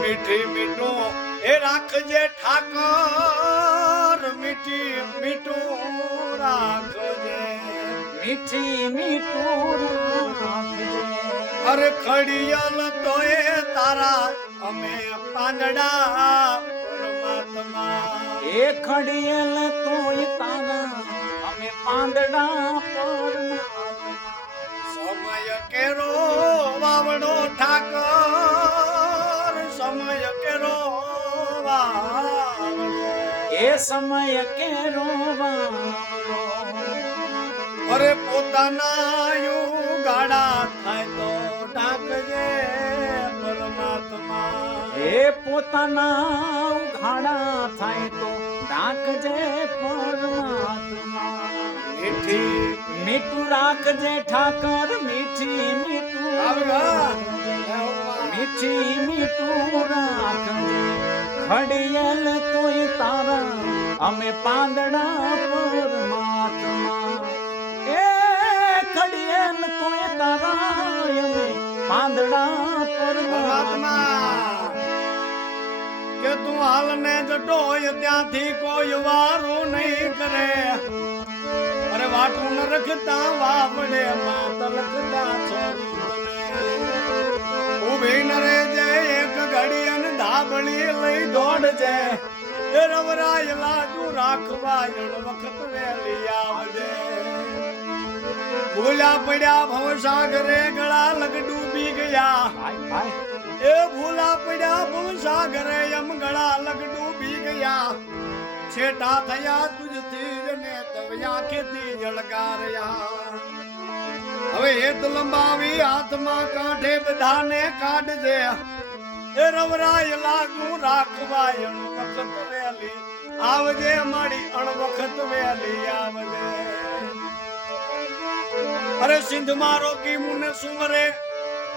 મીઠી મીઠું એ રાખજે ઠાકર. મીઠી મીઠું રાખજે. મીઠી મીઠું રાખજે. અરે ખડિયલ તો એ તારા અમે પાંદડા પરમાત્મા. એ ખડિયેલ તોય તારા અમે પાંદડા એ સમય કે રોવા અરે પોતાના યુગાડા થાય તો ડાકજે પરમાત્મા. એ પોતાના ઉઘાડા થાય તો ડાકજે પરમાત્મા. મીઠી મીઠું રાખજે ઠાકર મીઠી મીઠું. મીઠી મીઠું રાખજે. ખડિયલ તોય તારા, અમે પાંદડા પરમાત્મા. એ ઘડિયલ તોય તારા, અમે પાંદડા પરમાત્મા. કે તું હાલ ને જટોય ત્યાંથી કોઈ વારો નહીં કરે. અરે વાટું ન રખતા વાપડે માતલ તલકતા છોરી ઊભી ન રહેજે દોડજે એ રવરાય લાજુ રાખવા જણ વખત વેલી આવજે. ભૂલ્યા પડ્યા ભવસાગરે ગળા લગ ડૂબી ગયા. એ ભૂલા પડ્યા ભવસાગરે એમ ગળા લગ ડૂબી ગયા. છેટા થયા તુજથી ને તવ્યા ખેતી જળગાર્યા હવે હેત લંબાવી હાથમાં કાંઠે બધાને કાઢજે. એ રવરાય લાગુ રાખવા અણ વખત વેલી. આવજે મારી અણ વખત વેલી, આવજે. અરે સિંધ મારો કી મુને સુમરે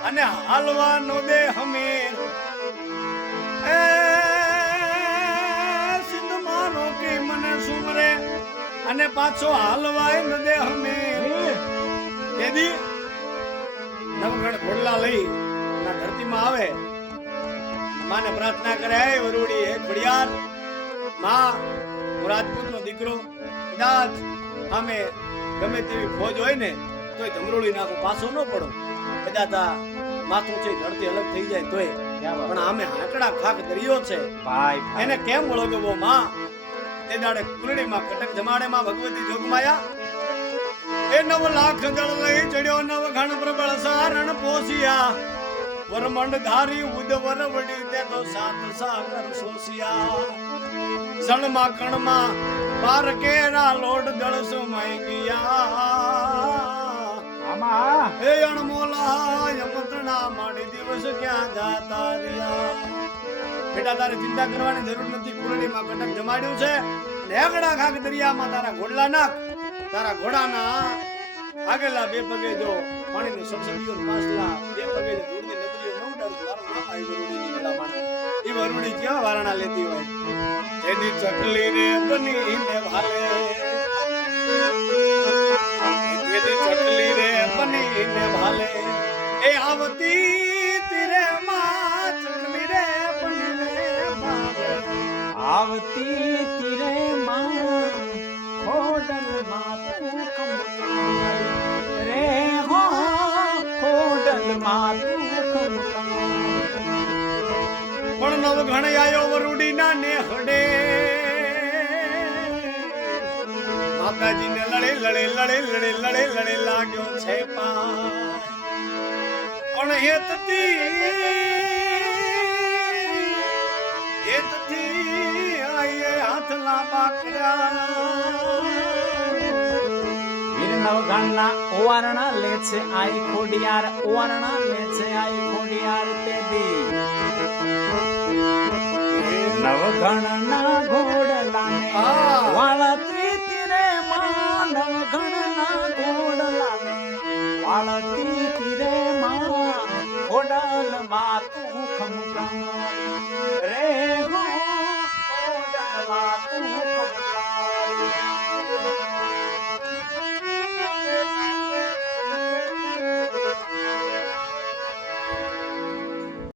અને હાલવાનો દે હમીર એ સિંધ મારો કી મને સુમરે અને પાછો હાલવાય ન દે હમીર તેથી નવગણ ઘોડલા લઈ ના ધરતીમાં આવે. માને પ્રાર્થના કરે હે વરુડી હે ખોડિયાર માં હું રાજપૂતનો દીકરો કદાચ અમે ગમે તેવી ફોજ હોય ને તોય ધમરોળી નાખો પાછો ન પડો. કદાચ આ માથું છે ધરતી અલગ થઈ જાય તોય. પણ આમે હાકડા ખાક દરિયો છે. ભાઈ એને કેમ વળગવો માં? તે દાડે કુલડીમાં કટક જમાડેમાં ભગવતી જોગમાયા. એ નવ લાખ દળ લઈ ચડ્યો નવ ઘણ પ્રબળ સારણ પોસિયા વરમંડ ધારી ઉદવર વડી તો સાત સાગર સોસિયા સણમાં કણમાં બાર કેરા લોડ દળ સુમાઈ ગયા. આમાં હે અણમોલા યમંત્રણા ક્યાં જાતા રહ્યા? બેટા, તારે ચિંતા કરવાની જરૂર નથી. કુરડીમાં કટક જમાડ્યું છે. નેકડા ખાક દરિયામાં તારા ઘોડલા નાખ. તારા ઘોડાના આગેલા બે પગે જો પાણીનું સબસડીઓ પાછલા બે પગે દૂરની ઈ વરુડી ક્યાં વારણા લેતી હોય? ચકલી રે બની ને ભાલે એની ચકલી રે બનીને ભાલે એ આવતી રે બની ભાલે આવતી તીરે માં રે હો, ખોડલ પણ નવ ઘણ આયો વરુડી ના હડે માતાજીને લડે લડે લડે લડે લડે લડે લાગ્યો છે પા પણ હેતથી? હેતથી આયે હાથ લાંબા કર્યા. નવઘણના ઓવારણા લે છે આઈ ખોડિયાર, ઓવારણા લે છે આઈ ખોડિયાર તે દી નવગણના ઘોડલાને હા. વાળતી તીરે માં નવગણના ઘોડલાને વાળતી તીરે માં ખોડલ માં તું રે